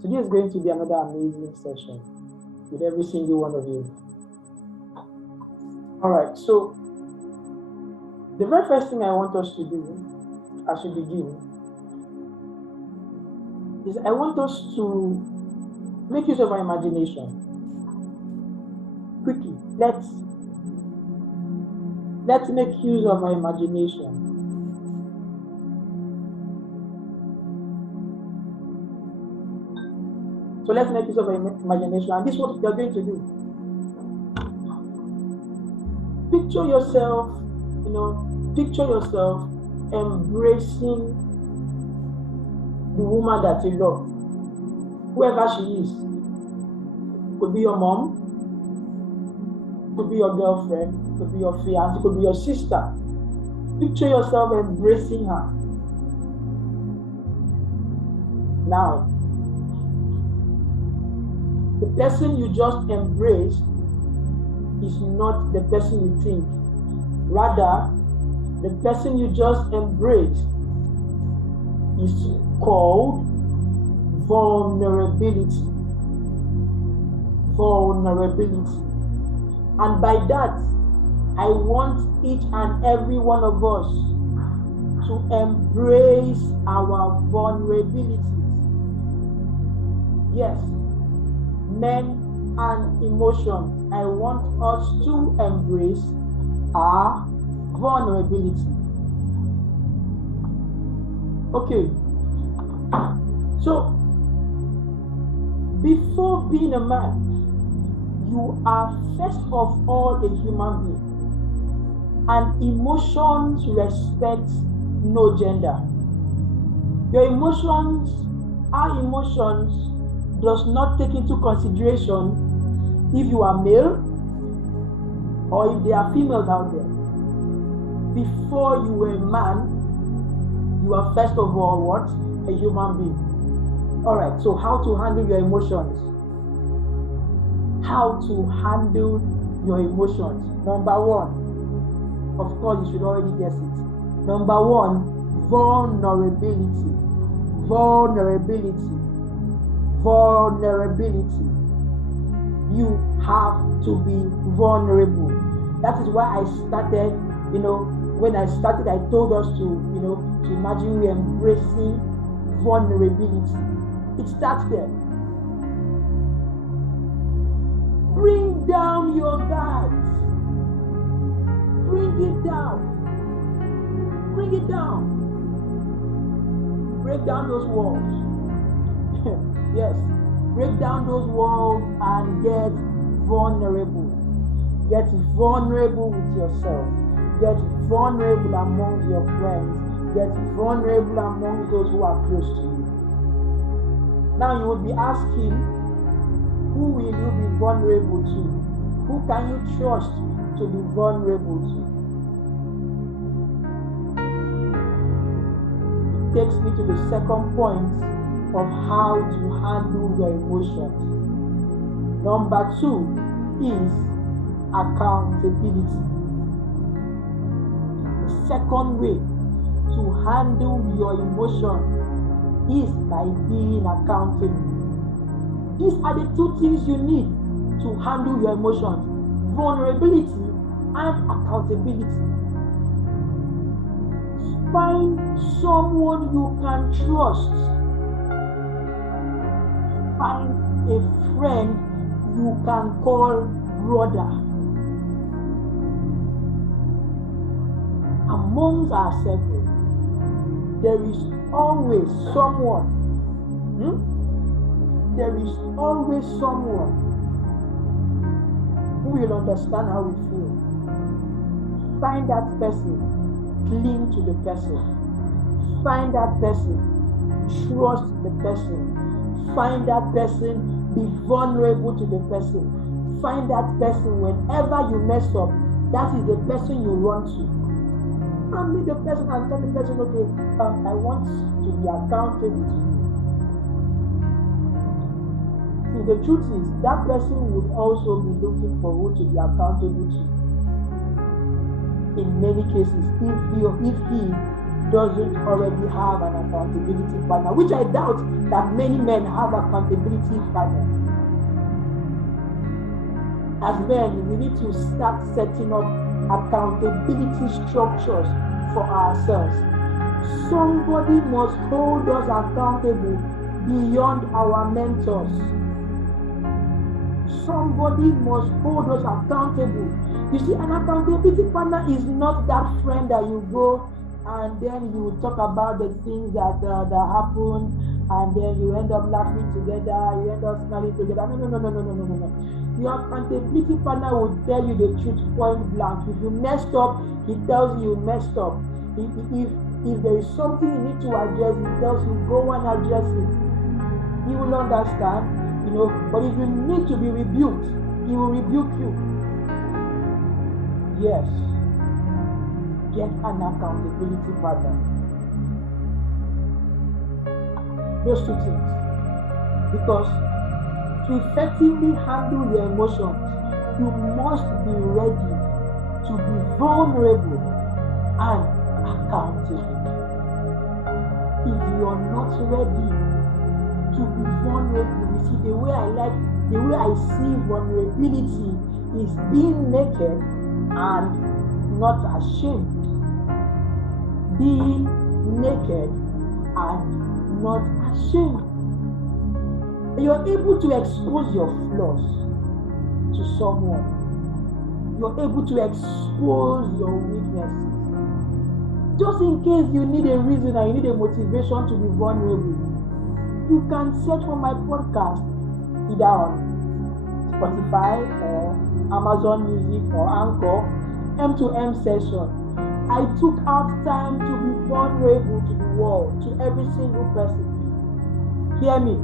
So this is going to be another amazing session with every single one of you. All right, so the very first thing I want us to do as we begin is I want us to make use of our imagination. Quickly, let's make use of our imagination. So let's make use of our imagination, and this is what we are going to do. Picture yourself, picture yourself embracing the woman that you love, whoever she is. Could be your mom, could be your girlfriend, could be your fiancé, could be your sister. Picture yourself embracing her. Now, the person you just embraced is not the person you think. Rather, the person you just embraced is called vulnerability. Vulnerability. And by that, I want each and every one of us to embrace our vulnerabilities. Yes, men and emotions. I want us to embrace our vulnerability. Okay. So, before being a man, you are first of all a human being. And emotions respect no gender. Your emotions, our emotions, does not take into consideration if you are male or if there are females out there. Before you were a man, you are first of all what? A human being. All right, so how to handle your emotions? How to handle your emotions? Number one, of course, you should already guess it. Number one, vulnerability. Vulnerability. Vulnerability. You have to be vulnerable. That is why I started, when I started, I told us to imagine we embracing vulnerability. It starts there. Bring down your guard. Bring it down. Bring it down. Break down those walls. Yes. Break down those walls and get vulnerable. Get vulnerable with yourself. Get vulnerable among your friends. Get vulnerable among those who are close to you. Now you will be asking, who will you be vulnerable to? Who can you trust to be vulnerable to? It takes me to the second point of how to handle your emotions. Number two is accountability. The second way to handle your emotions is by being accountable. These are the two things you need to handle your emotions: vulnerability and accountability. Find someone you can trust. Find a friend you can call brother. Amongst ourselves, there is always someone. There is always someone who will understand how we feel. Find that person. Cling to the person. Find that person. Trust the person. Find that person. Be vulnerable to the person. Find that person. Whenever you mess up, that is the person you run to. And meet the person and tell the person, okay, I want to be accountable to you. See, the truth is, that person would also be looking for who to be accountable to. In many cases, if he doesn't already have an accountability partner, which I doubt that many men have accountability partners. As men, we need to start setting up accountability structures for ourselves. Somebody must hold us accountable beyond our mentors. Somebody must hold us accountable. You see, an accountability partner is not that friend that you go and then you talk about the things that happen, and then you end up laughing together, you end up smiling together. No. Your accountability partner will tell you the truth point blank. If you messed up, he tells you messed up. If there is something you need to address, he tells you go and address it. He will understand, but if you need to be rebuked, he will rebuke you. Yes. Get an accountability partner. Those two things. Because to effectively handle your emotions, you must be ready to be vulnerable and accountable. If you're not ready to be vulnerable, you see, the way I see vulnerability is being naked and not ashamed. Being naked and not ashamed. You're able to expose your flaws to someone. You're able to expose your weaknesses. Just in case you need a reason and you need a motivation to be vulnerable, you can search for my podcast either on Spotify or Amazon Music or Anchor, M2M session. I took out time to be vulnerable to the world, to every single person. Hear me.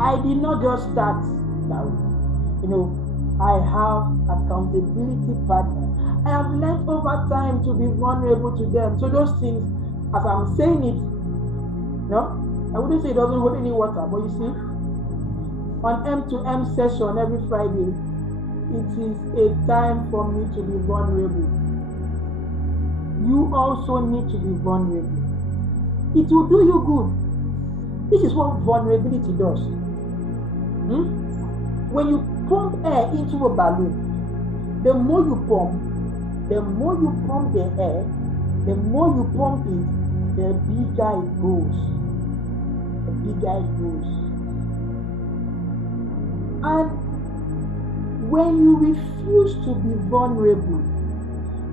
I did not just start that way. I have accountability partners. I have learned over time to be vulnerable to them. So those things, as I'm saying it, I wouldn't say it doesn't hold any water, but you see, on M2M session every Friday, it is a time for me to be vulnerable. You also need to be vulnerable. It will do you good. This is what vulnerability does. When you pump air into a balloon, the more you pump the air, the more you pump it, the bigger it goes. The bigger it goes. And when you refuse to be vulnerable,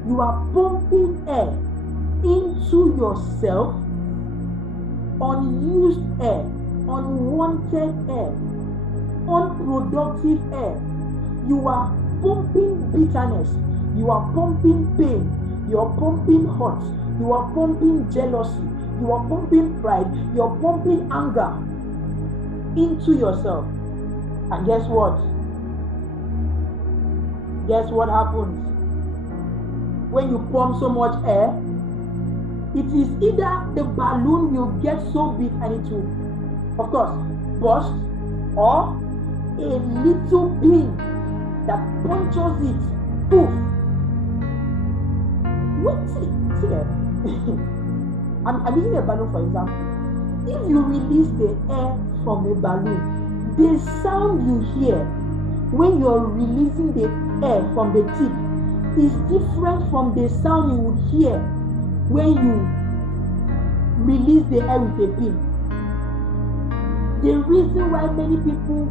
you are pumping air into yourself, unused air, unwanted air, unproductive air. You are pumping bitterness, you are pumping pain, you are pumping hurt, you are pumping jealousy, you are pumping pride, you are pumping anger into yourself. And guess what? Guess what happens? When you pump so much air, it is either the balloon will get so big and it will, of course, burst, or a little pin that punctures it. Poof. See there. I'm using a balloon for example. If you release the air from a balloon, the sound you hear when you're releasing the air from the tip is different from the sound you would hear when you release the air with a pin. The reason why many people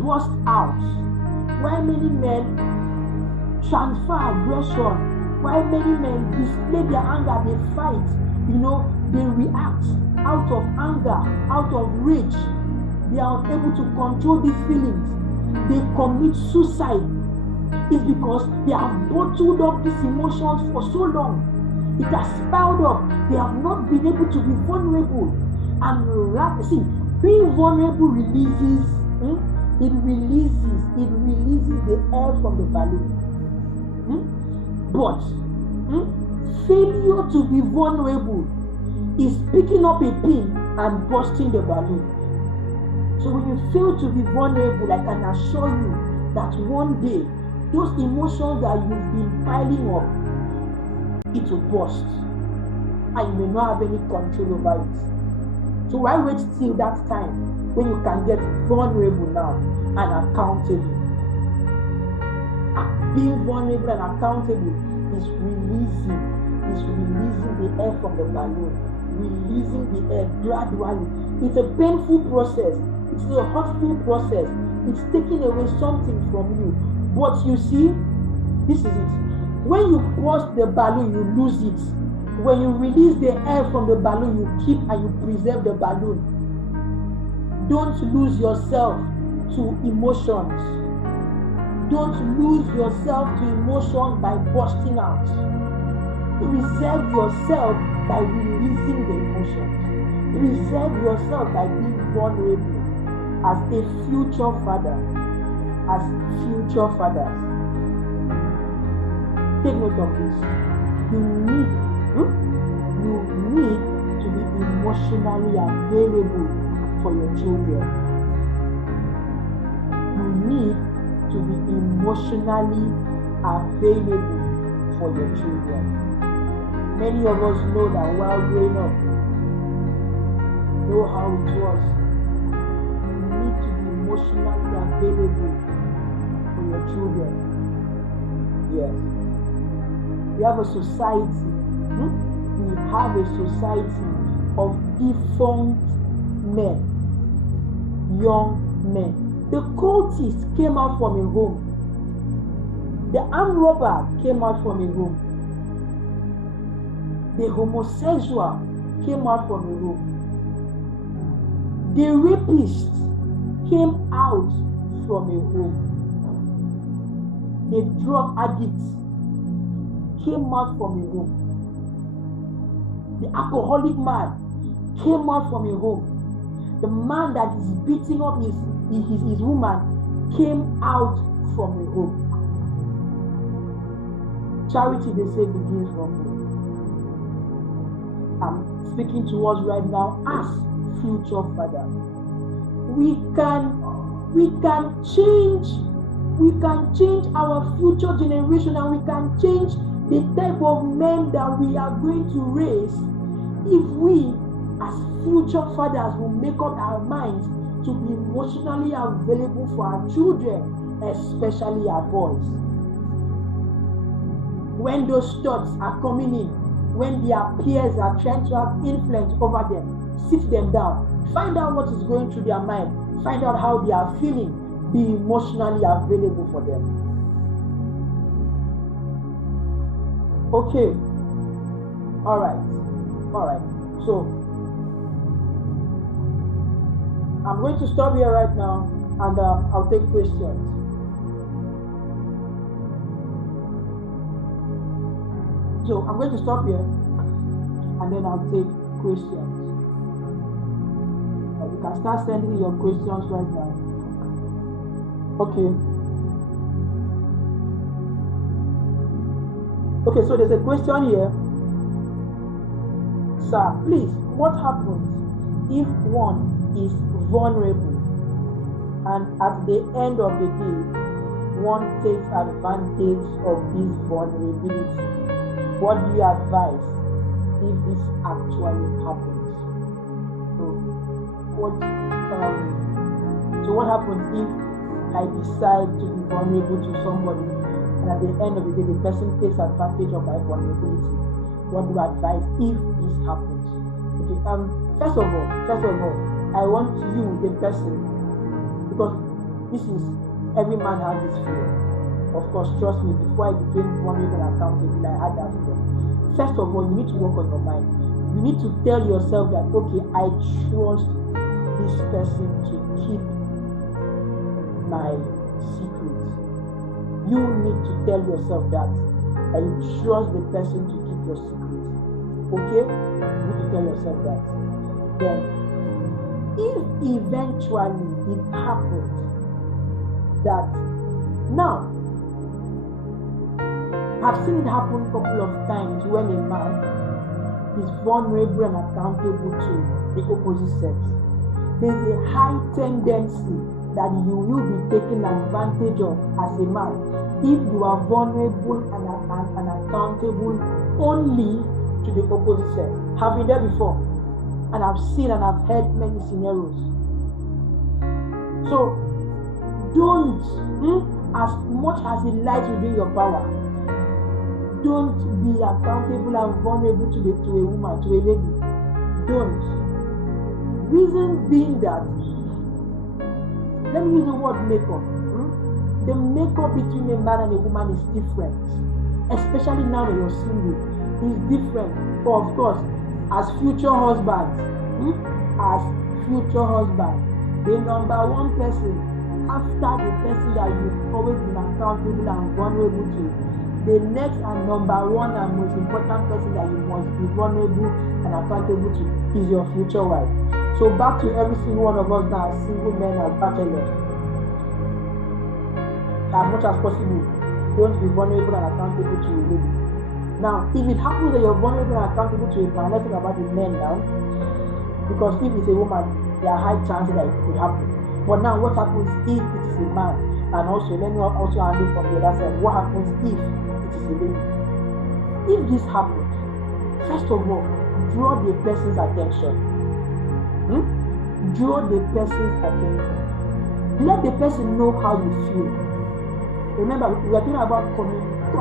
burst out, why many men transfer aggression, why many men display their anger, they fight, they react out of anger, out of rage. They are unable to control these feelings. They commit suicide. It's because they have bottled up these emotions for so long. It has piled up. They have not been able to be vulnerable. And being vulnerable releases the air from the balloon. But failure to be vulnerable is picking up a pin and bursting the balloon. So when you fail to be vulnerable, I can assure you that one day those emotions that you've been piling up, it will burst. and you may not have any control over it. So why wait till that time when you can get vulnerable now and accountable? Being vulnerable and accountable is releasing the air from the balloon, releasing the air gradually. It's a painful process. It's a hurtful process. It's taking away something from you. But you see, this is it. When you burst the balloon, you lose it. When you release the air from the balloon, you keep and you preserve the balloon. Don't lose yourself to emotions. Don't lose yourself to emotion by bursting out. Reserve yourself by releasing the emotions. Reserve yourself by being vulnerable as a future father. As future fathers. Take note of this. You need to be emotionally available for your children. You need to be emotionally available for your children. Many of us know that while growing up, know how it was. You need to be emotionally available for your children. Yes. We have a society. We have a society of defunct men, young men. The cultist came out from a home. The armed robber came out from a home. The homosexual came out from a home. The rapist came out from a home. The drug addict came out from a home. The alcoholic man came out from a home. The man that is beating up his woman came out from a home. Charity, they say, begins from home. I'm speaking to us right now as future fathers. We can change our future generation, and we can change the type of men that we are going to raise if we as future fathers will make up our minds to be emotionally available for our children, especially our boys. When those thoughts are coming in, when their peers are trying to have influence over them, sit them down, find out what is going through their mind, find out how they are feeling, be emotionally available for them. Okay. All right. So I'm going to stop here right now, and I'll take questions. So I'm going to stop here, and then I'll take questions. You can start sending your questions right now. Okay, so there's a question here. Sir, please, what happens if one is vulnerable and at the end of the day, one takes advantage of this vulnerability? What do you advise if this actually happens? So what happens if I decide to be vulnerable to somebody, and at the end of the day, the person takes advantage of my vulnerability? What do you advise if this happens? Okay. First of all, I want you, the person, because this is, every man has his fear. Of course, trust me, before I became vulnerable and accountable, I had that fear. First of all, you need to work on your mind. You need to tell yourself that, okay, I trust this person to keep my secrets. You need to tell yourself that, and you trust the person to keep your secrets. Okay? You need to tell yourself that. Then, if eventually it happens that, now, I've seen it happen a couple of times when a man is vulnerable and accountable to the opposite sex. There's a high tendency that you will be taken advantage of as a man if you are vulnerable and accountable only to the opposite sex. Have been there before, and I've seen and I've heard many scenarios. So don't, as much as it lies within your power, don't be accountable and vulnerable to a woman, to a lady. Don't. Reason being that, let me use the word makeup. The makeup between a man and a woman is different, especially now that you're single. It's different. But of course, as future husbands, the number one person after the person that you've always been accountable and vulnerable to, the next and number one and most important person that you must be vulnerable and accountable to is your future wife. So back to every single one of us now, single men and bachelors. As much as possible, don't be vulnerable and accountable to your lady. Now, if it happens that you're vulnerable and accountable to a man, let's talk about the men now. Because if it's a woman, there are high chances that it could happen. But now, what happens if it is a man? And also, let me also handle from the other side. What happens if it is a lady? If this happens, first of all, draw the person's attention. Draw the person's attention. Let the person know how you feel. Remember, we are talking about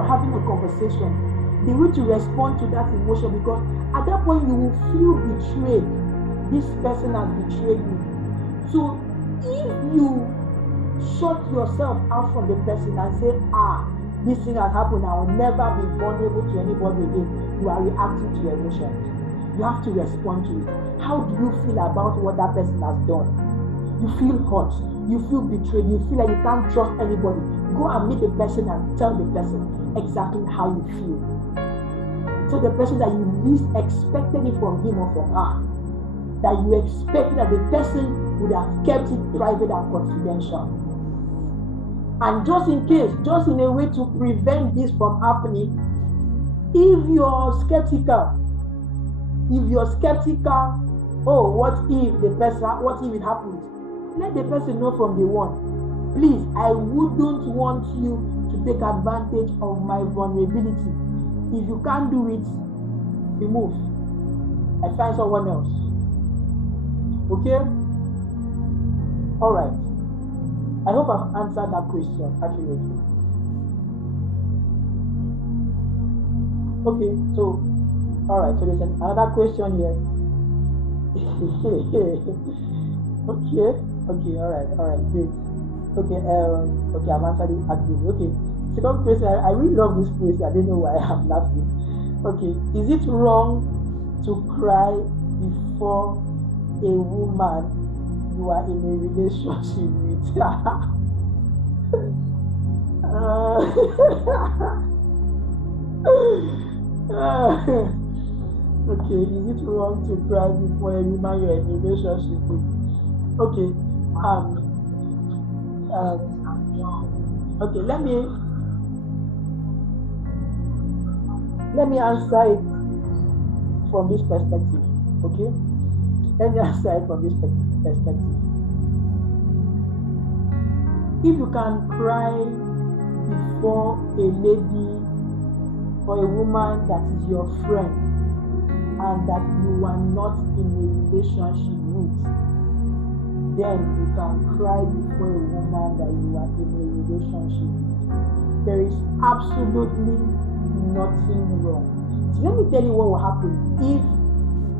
having a conversation. The way to respond to that emotion, because at that point you will feel betrayed. This person has betrayed you. So if you shut yourself out from the person and say, this thing has happened, I will never be vulnerable to anybody again, you are reacting to your emotions. You have to respond to it. How do you feel about what that person has done? You feel hurt, you feel betrayed, you feel like you can't trust anybody. Go and meet the person and tell the person exactly how you feel. So the person that you least expected it from him or from her, that you expected that the person would have kept it private and confidential. And just in case, just in a way to prevent this from happening, if you're skeptical, what if it happens? Let the person know from day one. Please, I wouldn't want you to take advantage of my vulnerability. If you can't do it, remove. I find someone else. Okay? Alright. I hope I've answered that question accurately. Okay, so alright, so there's another question here. Okay, alright, great. Okay, I've answered it accurately. Okay. Second question, I really love this question. I don't know why I'm laughing. Okay, is it wrong to cry before a woman you are in a relationship with? Okay, is it wrong to cry before a woman you're in a relationship with? Okay, okay, let me answer it from this perspective, okay? Let me answer it from this perspective. If you can cry before a lady or a woman that is your friend and that you are not in a relationship with, then you can cry before a woman that you are in a relationship with. There is absolutely nothing wrong. So let me tell you what will happen if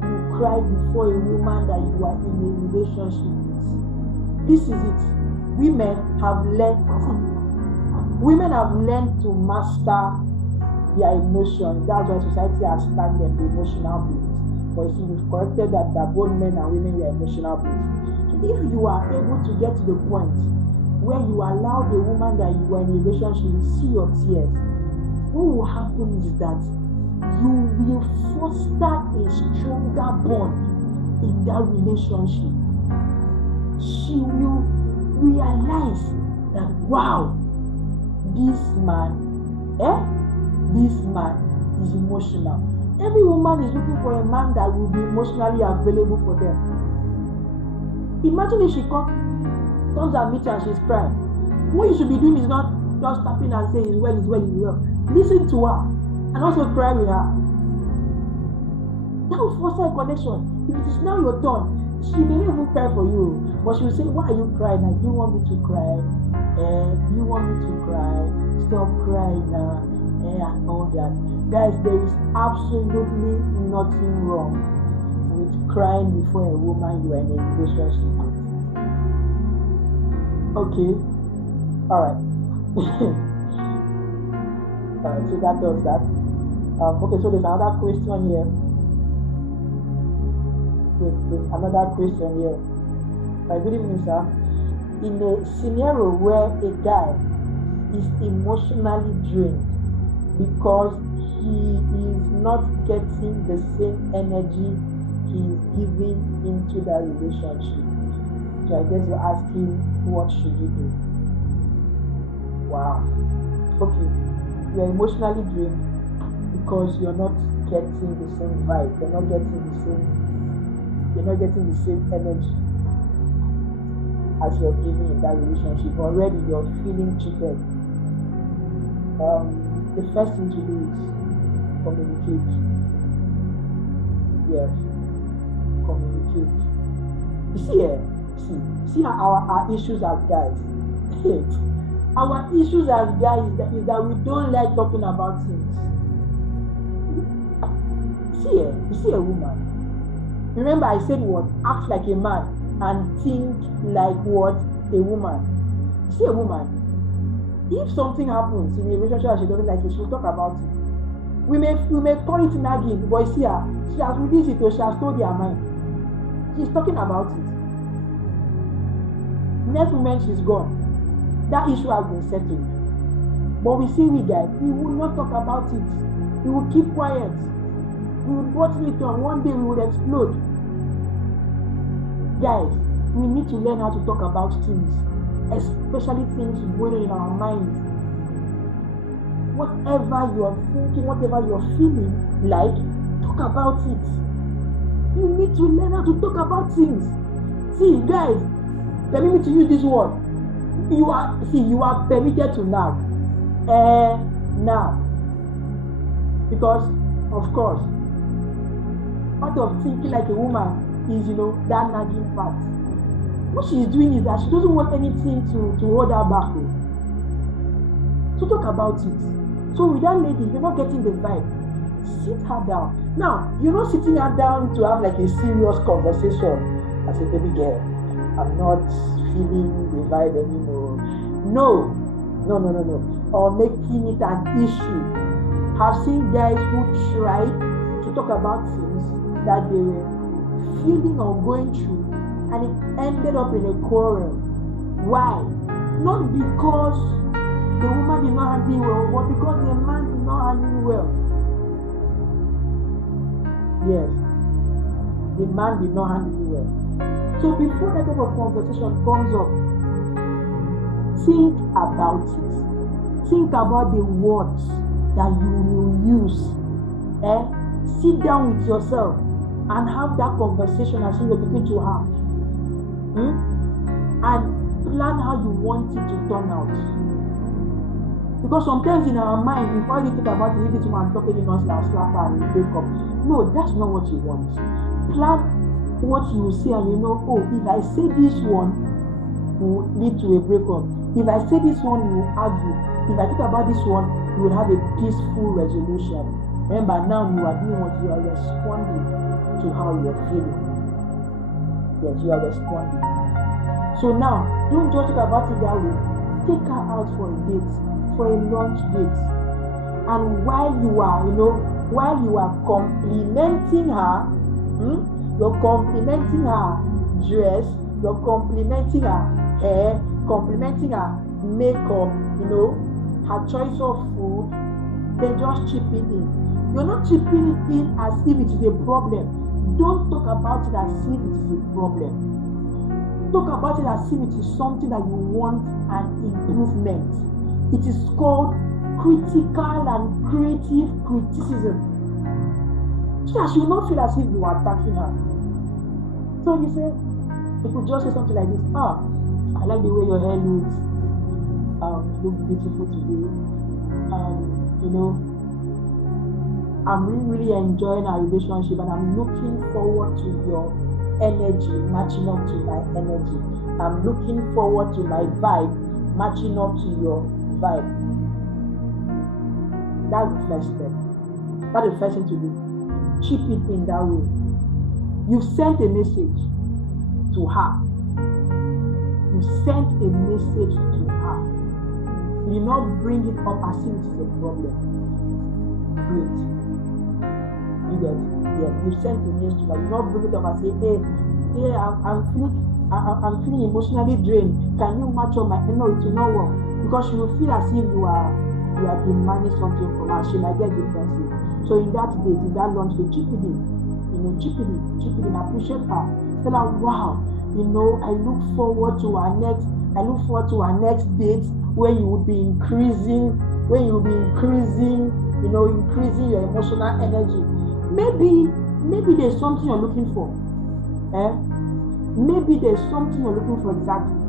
you cry before a woman that you are in a relationship with. This is it. Women have learned to master their emotions. That's why society has tagged them the emotional beings. But you see, we've corrected that both men and women are emotional beings. So if you are able to get to the point where you allow the woman that you are in a relationship to see your tears, what will happen is that you will foster a stronger bond in that relationship. She will realize that, wow, this man is emotional. Every woman is looking for a man that will be emotionally available for them. Imagine if she comes and meets you and she's crying. What you should be doing is not just tapping and saying, he's well. Listen to her and also cry with her. That will foster a connection. If it is now your turn, she may not even cry for you, but she will say, why are you crying? Like, do you want me to cry? Do you want me to cry? Stop crying now. And all that. Guys, there is absolutely nothing wrong with crying before a woman you are in a relationship with. Okay. Alright. Alright, so that does that. Okay, so there's another question here. There's another question here. Good evening, sir. In a scenario where a guy is emotionally drained because he is not getting the same energy he is giving into that relationship, so I guess you're asking, what should you do? Wow. Okay, you're emotionally drained because you're not getting the same vibe, you're not getting the same energy as you're giving in that relationship. Already you're feeling cheated. The first thing to do is communicate. Yes, communicate. You see our issues as guys. Our issues as guys is that we don't like talking about things. You see a woman. Remember I said what? Act like a man and think like what? A woman. You see a woman. If something happens in a relationship and she doesn't like it, she'll talk about it. We may call it nagging, but you see her, she has released it, or she has told her mind. She's talking about it. Next moment she's gone. That issue has been settled. But we see we guys, we will not talk about it. We will keep quiet. We will bottle it on. One day we will explode. Guys, we need to learn how to talk about things, especially things going on in our minds. Whatever you are thinking, whatever you are feeling like, talk about it. You need to learn how to talk about things. See, guys, permit me to use this word. You are permitted to nag. Now. Because, of course, part of thinking like a woman is, that nagging part. What she is doing is that she doesn't want anything to hold her back. So talk about it. So with that lady, you're not getting the vibe. Sit her down. Now, you're not sitting her down to have like a serious conversation. I say, baby girl, I'm not feeling the vibe anymore. No. Or making it an issue. I've seen guys who tried to talk about things that they were feeling or going through, and it ended up in a quarrel. Why? Not because the woman did not handle it well, but because the man did not handle it well. Yes, the man did not handle it well. So before that type of conversation comes up, think about it. Think about the words that you will use. Sit down with yourself and have that conversation as you're beginning to have. And plan how you want it to turn out. Because sometimes in our mind, we finally think about it, this woman talking us now, slap her and break up. No, that's not what you want. Plan what you will say, and if I say this one will lead to a breakup. If I say this one, we will argue. If I think about this one, we will have a peaceful resolution. Remember, now you are doing what you are responding to how you are feeling. Yes, you are responding. So now, don't just talk about it that way. Take her out for a date, for a lunch date. And while you are complimenting her, you're complimenting her dress, you're complimenting her hair, complimenting her makeup, her choice of food, then just chipping in. You're not chipping in as if it is a problem. Don't talk about it as if it is a problem. Talk about it as if it is something that you want an improvement. It is called critical and creative criticism. So that she will not feel as if you are attacking her. So you could just say something like this. I like the way your hair looks. You look beautiful today. I'm really enjoying our relationship, and I'm looking forward to your energy matching up to my energy. I'm looking forward to my vibe matching up to your vibe. That's the first step. That's the first thing to do. Chip it in that way. You sent a message to her. You sent a message to her. You did not bring it up as if it is a problem. Great. You get it? Yeah. You sent a message to her. You did not bring it up and say, hey, I'm feeling emotionally drained. Can you match up my energy? No, it will not work. Because she will feel as if you are demanding something from her. She might get defensive. So in that date, in that lunch, chip it in. Chip it in, appreciate her. Tell her, wow, I look forward to our next date where you will be increasing your emotional energy. Maybe there's something you're looking for. Maybe there's something you're looking for exactly.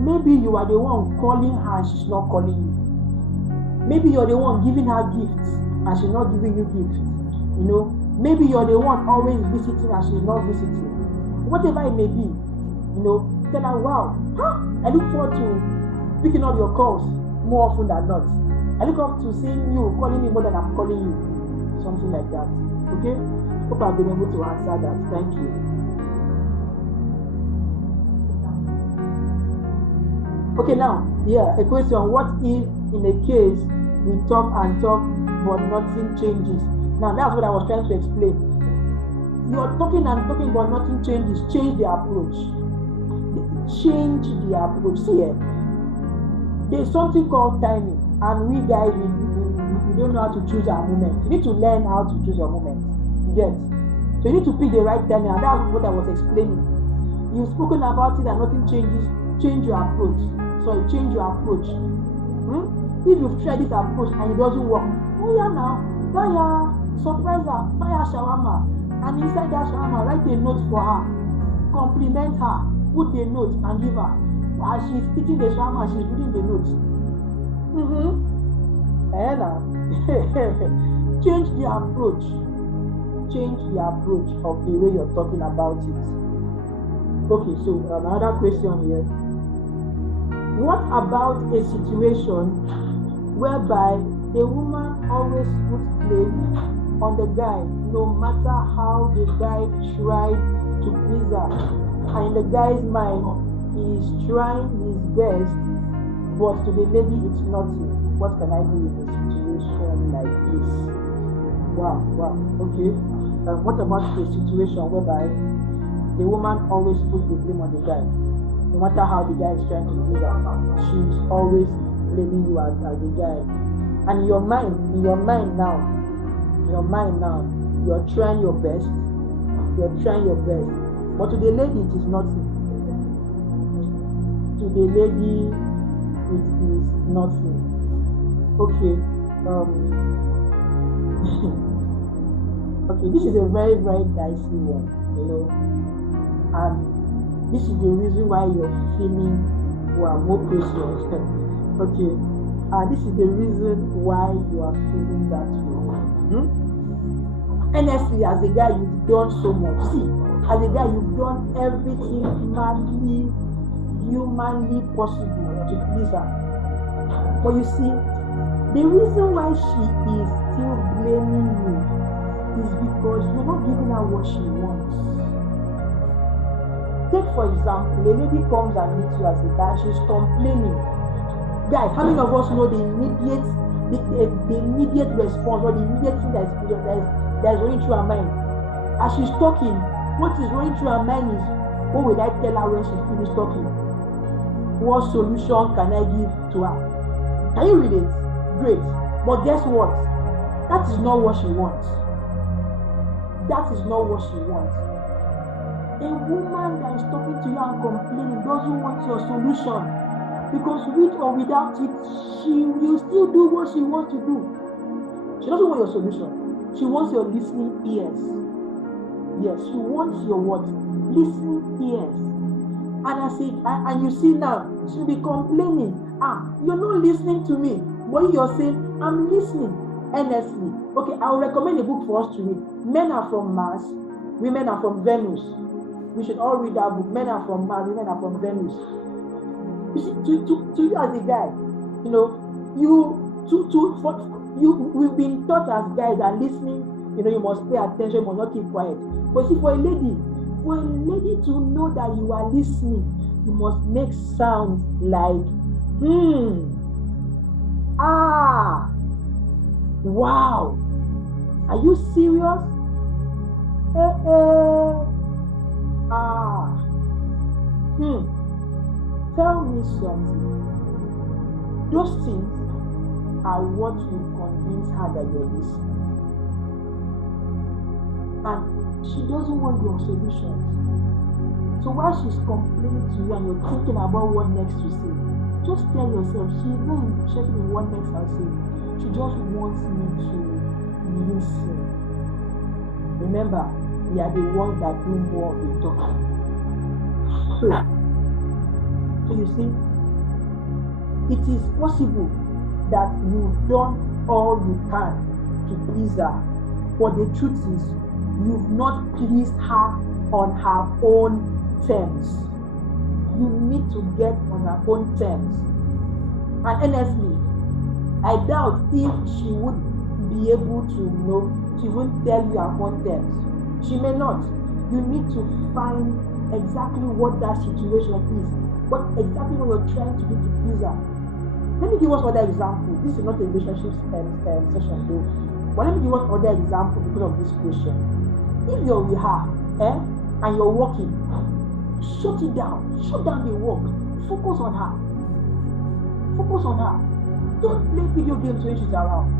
Maybe you are the one calling her and she's not calling you. Maybe you're the one giving her gifts and she's not giving you gifts. Maybe you're the one always visiting and she's not visiting. Whatever it may be, tell her, wow, I look forward to picking up your calls more often than not. I look up to seeing you calling me more than I'm calling you. Something like that. Okay? Hope I've been able to answer that. Thank you. Okay, now, a question. What if in a case we talk and talk but nothing changes? Now, that's what I was trying to explain. You're talking and talking but nothing changes. Change the approach. Change the approach. See, there's something called timing, and we guys, we don't know how to choose our moment. You need to learn how to choose your moment. You get? So you need to pick the right timing, and that's what I was explaining. You've spoken about it and nothing changes. Change your approach. So change your approach. If you've tried this approach and it doesn't work, surprise her, buy her shawarma, and inside that shawarma, write a note for her, compliment her, put the note and give her. As she's eating the shawarma, she's reading the note. Change the approach. Change the approach of the way you're talking about it. Okay, so another question here. What about a situation whereby the woman always puts blame on the guy, no matter how the guy tried to please her? And in the guy's mind, he is trying his best, but to the lady it's nothing. What can I do in a situation like this? Wow, okay. What about a situation whereby the woman always puts the blame on the guy? No matter how the guy is trying to please her, she's always blaming you as the guy. And in your mind now, you're trying your best. But to the lady, it is nothing. Okay. Okay, this is a very, very dicey one, and this is the reason why you're feeling more precious. Okay, this is the reason why you are feeling that way. Honestly, as a guy, you've done so much. See, as a guy, you've done everything humanly possible to please her. But you see, the reason why she is still blaming you is because you're not giving her what she wants. Take for example, a lady comes and meets you as a guy, she's complaining. Guys, how many of us know the immediate response or the immediate thing that is running through her mind? As she's talking, what is running through her mind is, what will I tell her when she finishes talking? What solution can I give to her? Can you read it? Great. But guess what? That is not what she wants. A woman that is talking to you and complaining doesn't want your solution, because with or without it, she will still do what she wants to do. She doesn't want your solution. She wants your listening ears. Yes, she wants your what? Listening ears. And you see now, she'll be complaining. You're not listening to me. But you're saying, I'm listening. Honestly, okay, I'll recommend a book for us to read. Men are from Mars, women are from Venus. We should all read that book. Men are from Mars, women are from Venus. You see, to you as a guy, you know, we've been taught as guys that listening, you know, you must pay attention, you must not keep quiet. But see, for a lady to know that you are listening, you must make sounds like, wow, are you serious? Tell me something. Those things are what will convince her that you're listening. And she doesn't want your solutions. So while she's complaining to you and you're thinking about what next to say, just tell yourself, she's not interested in what next I'll say. She just wants me to listen. Remember, we are the ones that do more of the talking. So you see, it is possible that you've done all you can to please her, but the truth is, you've not pleased her on her own terms. You need to get on her own terms. And honestly, I doubt if she would be able to know, she won't tell you her own terms. She may not. You need to find exactly what that situation is, what exactly what you're trying to do to please her. Let me give us other example. This is not a relationship session though, but let me give us other example because of this question. If you're with her and you're working, shut it down. Shut down the work. Focus on her. Focus on her. Don't play video games when she's around.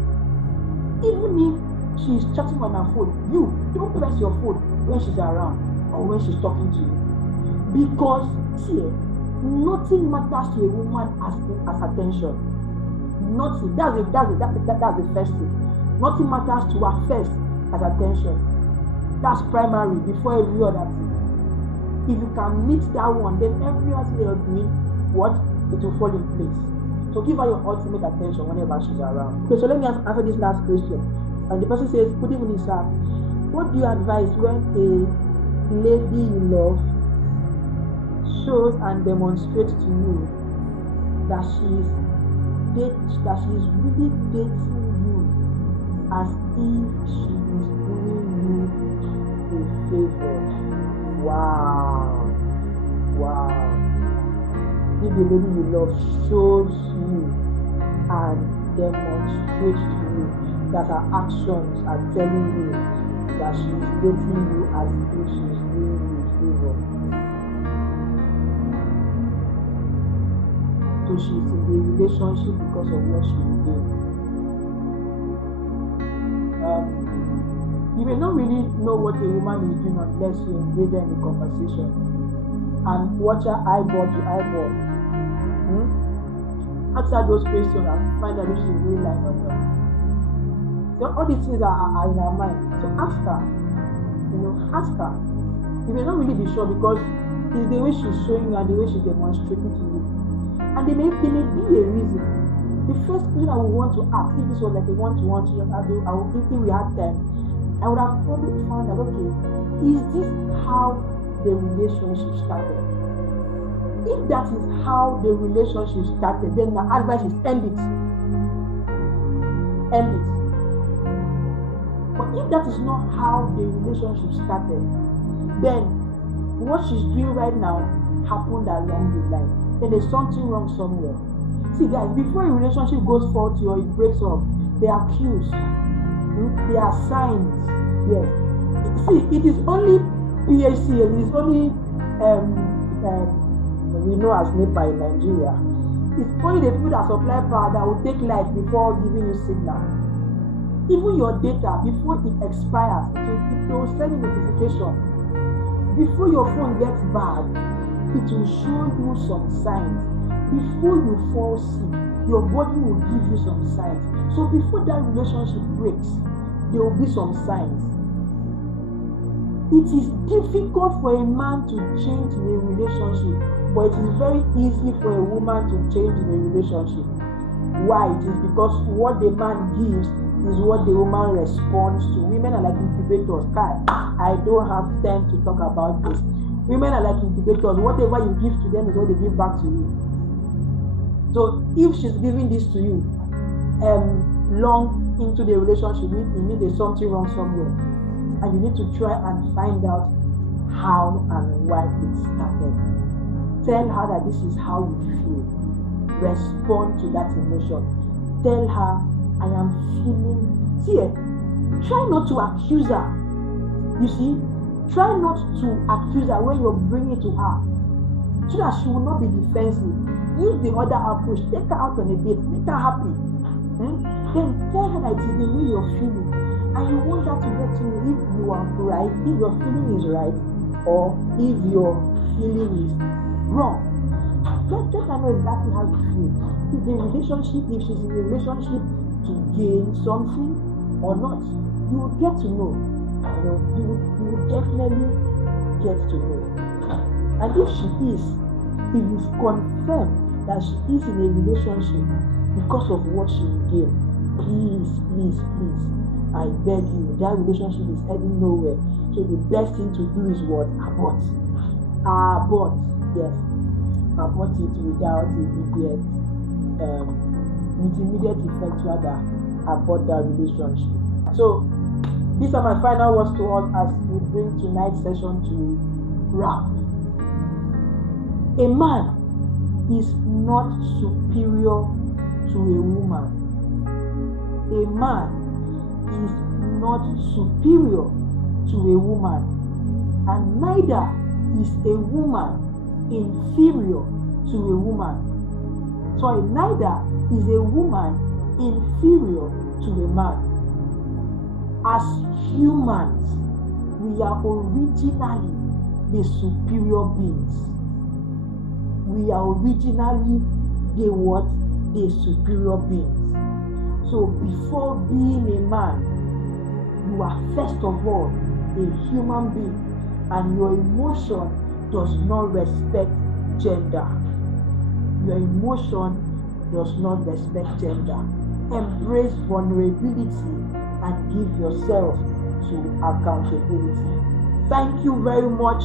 Even if she's chatting on her phone, you don't press your phone when she's around or when she's talking to you. Because see, nothing matters to a woman as attention. Nothing. That's the first thing. Nothing matters to her first as attention. That's primary before every other thing. If you can meet that one, then every other thing you're doing, what? It will fall in place. So give her your ultimate attention whenever she's around. Okay, so let me answer this last question. And the person says, good evening, sir. What do you advise when a lady you love shows and demonstrates to you that she's really dating you as if she is doing you a favor? Wow. If the lady you love shows you and demonstrates to you that her actions are telling you that she's dating you as if she's doing you a favor. So she's in the relationship because of what she's doing. You may not really know what a woman is doing unless you engage her in a conversation and watch her eyeball to eyeball. Ask her those questions and find out if she's really lying or not. So all these things are in her mind. So ask her. Ask her. You may not really be sure because it's the way she's showing you and the way she's demonstrating to you. And there may be a reason. The first question I would want to ask, if this was like a one-to-one, I would think if we had time, I would have probably found out, okay, is this how the relationship started? If that is how the relationship started, then my advice is end it. End it. But if that is not how the relationship started, then what she's doing right now happened along the line. Then there's something wrong somewhere. See guys, before a relationship goes faulty or it breaks up, there are cues. There are signs. Yes. See, it is only PHC, it is only we know as NEPA in Nigeria. It's only the people that supply power that will take light before giving you signal. Even your data, before it expires, it will send you notification. Before your phone gets bad, it will show you some signs. Before you fall sick, your body will give you some signs. So before that relationship breaks, there will be some signs. It is difficult for a man to change in a relationship, but it is very easy for a woman to change in a relationship. Why? It is because what the man gives is what the woman responds to. Women are like incubators. I don't have time to talk about this. Women are like incubators. Whatever you give to them is what they give back to you. So if she's giving this to you, long into the relationship, you need there's something wrong somewhere, and you need to try and find out how and why it started. Tell her that this is how you feel. Respond to that emotion. Tell her, I am feeling. See, try not to accuse her. You see, try not to accuse her when you're bringing it to her, so that she will not be defensive. Use the other approach. Take her out on a date. Make her happy. Then tell her that it is the way you're feeling, and you want her to get to know if you are right, if your feeling is right, or if your feeling is wrong. Let her know exactly how you feel. If she's in a relationship to gain something or not, you will get to know. You will definitely get to know. And if you've confirmed that she is in a relationship because of what she will gain, please, I beg you, that relationship is heading nowhere. So the best thing to do is what? Abort. Yes. Abort it without immediate effect, rather. Abort that relationship. So these are my final words to us as we bring tonight's session to wrap. A man is not superior to a woman. A man is not superior to a woman, and neither is a woman inferior to a woman. Sorry, neither is a woman inferior to a man. As humans, we are originally the superior beings. We are originally the superior beings. So before being a man, you are first of all a human being, and your emotion does not respect gender. Your emotion does not respect gender. Embrace vulnerability and give yourself to accountability. Thank you very much